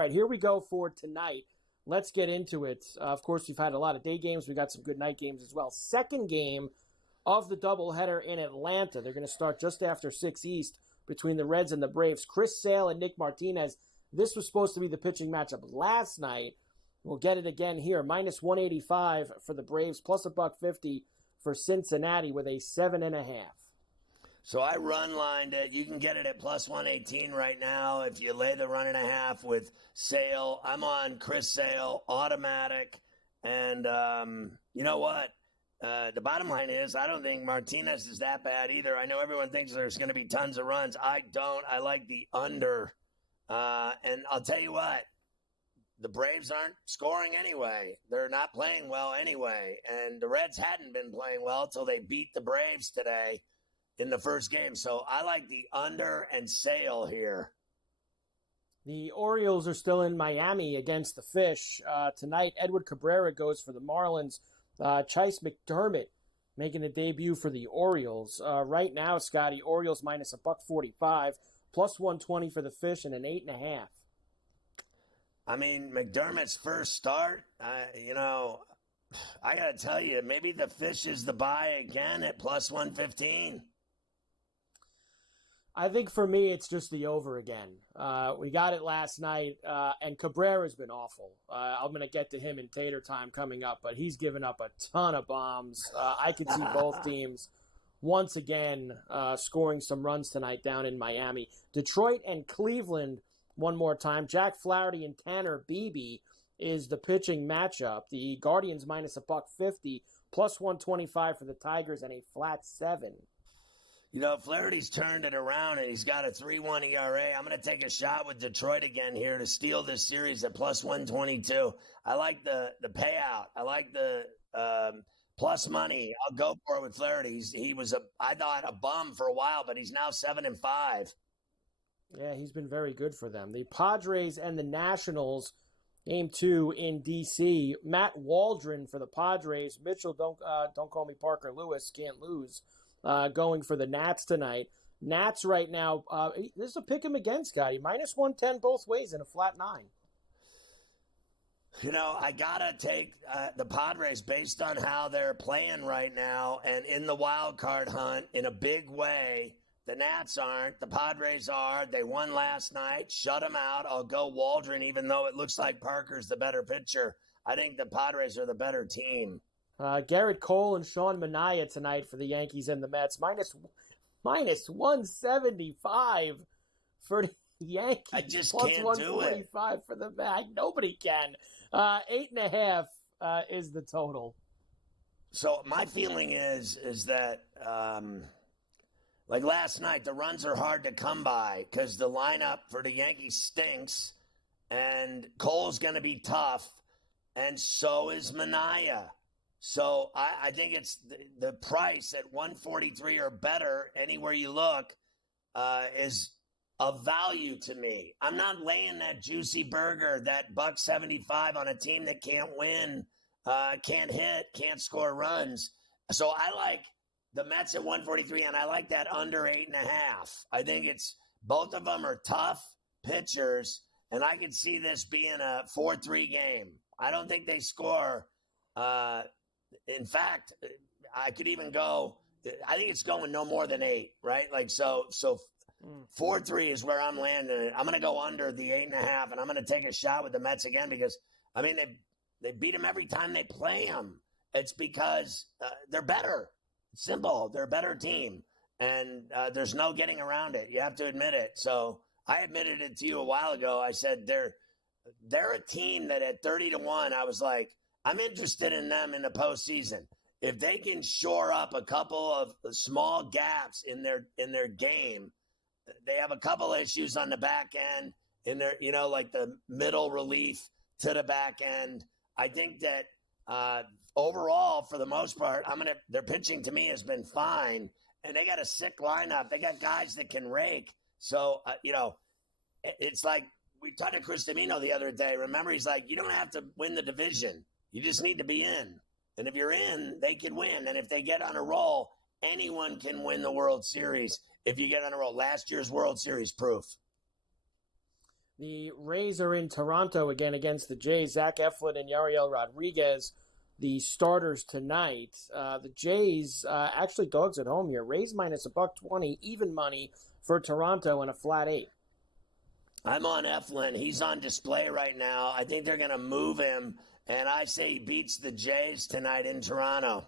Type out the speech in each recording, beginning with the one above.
right, here we go for tonight. Let's get into it. Of course, we've had a lot of day games. We got some good night games as well. Second game of the doubleheader in Atlanta. They're going to start just after 6 East between the Reds and the Braves. Chris Sale and Nick Martinez. This was supposed to be the pitching matchup last night. We'll get it again here. Minus 185 for the Braves, plus $1.50 for Cincinnati with a 7.5. So I run lined it. You can get it at plus 118 right now if you lay the 1.5 with Sale. I'm on Chris Sale, automatic. And you know what? The bottom line is I don't think Martinez is that bad either. I know everyone thinks there's going to be tons of runs. I don't. I like the under. And I'll tell you what. The Braves aren't scoring anyway. They're not playing well anyway. And the Reds hadn't been playing well until they beat the Braves today in the first game. So I like the under and Sale here. The Orioles are still in Miami against the Fish. Tonight, Edward Cabrera goes for the Marlins. Chase McDermott making a debut for the Orioles. Right now, Scotty, Orioles minus $1.45, plus 120 for the Fish, and an 8.5. I mean, McDermott's first start, I got to tell you, maybe the Fish is the buy again at plus 115. I think for me, it's just the over again. We got it last night, and Cabrera's been awful. I'm going to get to him in Tater Time coming up, but he's given up a ton of bombs. I could see both teams once again scoring some runs tonight down in Miami. Detroit and Cleveland one more time. Jack Flaherty and Tanner Beebe is the pitching matchup. The Guardians minus $1.50, plus 125 for the Tigers, and a flat 7. You know, Flaherty's turned it around, and he's got a 3.1 ERA. I'm going to take a shot with Detroit again here to steal this series at plus 122. I like the payout. I like the plus money. I'll go for it with Flaherty. He was, I thought, a bum for a while, but he's now 7-5. Yeah, he's been very good for them. The Padres and the Nationals, game 2 in D.C. Matt Waldron for the Padres. Mitchell, don't call me Parker Lewis, can't lose. Going for the Nats tonight. Nats right now, this is a pick 'em again, Scotty. Minus 110 both ways in a flat 9. You know, I got to take the Padres based on how they're playing right now and in the wild card hunt in a big way. The Nats aren't. The Padres are. They won last night. Shut them out. I'll go Waldron, even though it looks like Parker's the better pitcher. I think the Padres are the better team. Garrett Cole and Sean Manaea tonight for the Yankees and the Mets. Minus 175 for the Yankees. I just plus can't 125 do it. for the Mets. Nobody can. 8.5 is the total. So my feeling is that like last night, the runs are hard to come by because the lineup for the Yankees stinks, and Cole's going to be tough, and so is Minaya. So I think it's the price at 143 or better anywhere you look is of value to me. I'm not laying that juicy burger, that $1.75 on a team that can't win, can't hit, can't score runs. So I like the Mets at 143, and I like that under 8.5. I think it's both of them are tough pitchers, and I could see this being a 4-3 game. I don't think they score. In fact, I could even go. I think it's going no more than 8, right? Like so 4-3 is where I'm landing. I'm going to go under the 8.5, and I'm going to take a shot with the Mets again because I mean they beat them every time they play them. It's because they're better. Simple. They're a better team, and there's no getting around it. You have to admit it. So I admitted it to you a while ago. I said they're a team that at 30-1, I was like, I'm interested in them in the postseason. If they can shore up a couple of small gaps in their game, they have a couple issues on the back end in their, like the middle relief to the back end. I think that overall, for the most part, their pitching to me has been fine, and they got a sick lineup. They got guys that can rake. So, it's like we talked to Chris Domino the other day. Remember, he's like, you don't have to win the division. You just need to be in. And if you're in, they can win. And if they get on a roll, anyone can win the World Series if you get on a roll. Last year's World Series proof. The Rays are in Toronto again against the Jays. Zach Eflin and Yariel Rodriguez, the starters tonight. The Jays actually dogs at home here. Rays minus $1.20, even money for Toronto and a flat 8. I'm on Eflin. He's on display right now. I think they're going to move him, and I say he beats the Jays tonight in Toronto.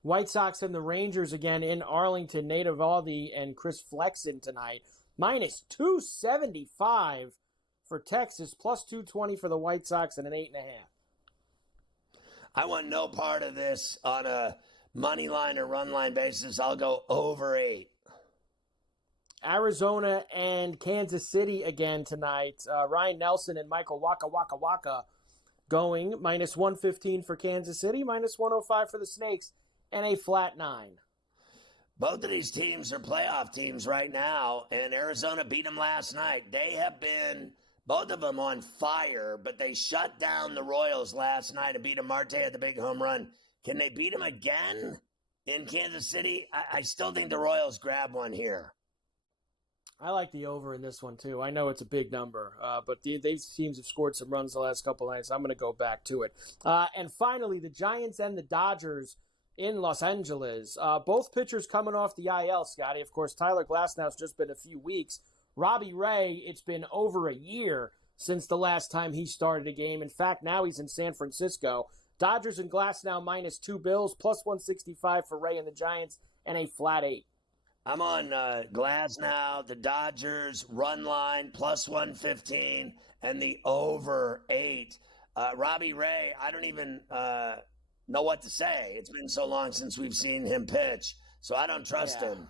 White Sox and the Rangers again in Arlington. Nate Eovaldi and Chris Flexen tonight. Minus 275 for Texas, plus 220 for the White Sox, and an 8.5. I want no part of this on a money line or run line basis. I'll go over 8. Arizona and Kansas City again tonight. Ryan Nelson and Michael Waka going minus 115 for Kansas City, minus 105 for the Snakes, and a flat 9. Both of these teams are playoff teams right now, and Arizona beat them last night. They have been, both of them, on fire, but they shut down the Royals last night and beat them. Marte at the big home run. Can they beat them again in Kansas City? I still think the Royals grab one here. I like the over in this one, too. I know it's a big number, but these teams have scored some runs the last couple of nights. I'm going to go back to it. And finally, the Giants and the Dodgers in Los Angeles. Both pitchers coming off the IL, Scotty. Of course, Tyler Glasnow's just been a few weeks. Robbie Ray, it's been over a year since the last time he started a game. In fact, now he's in San Francisco. Dodgers and Glasnow minus 2 bills, plus 165 for Ray and the Giants, and a flat 8. I'm on Glasnow, the Dodgers, run line, plus 115, and the over 8. Robbie Ray, I don't even know what to say. It's been so long since we've seen him pitch, so I don't trust him.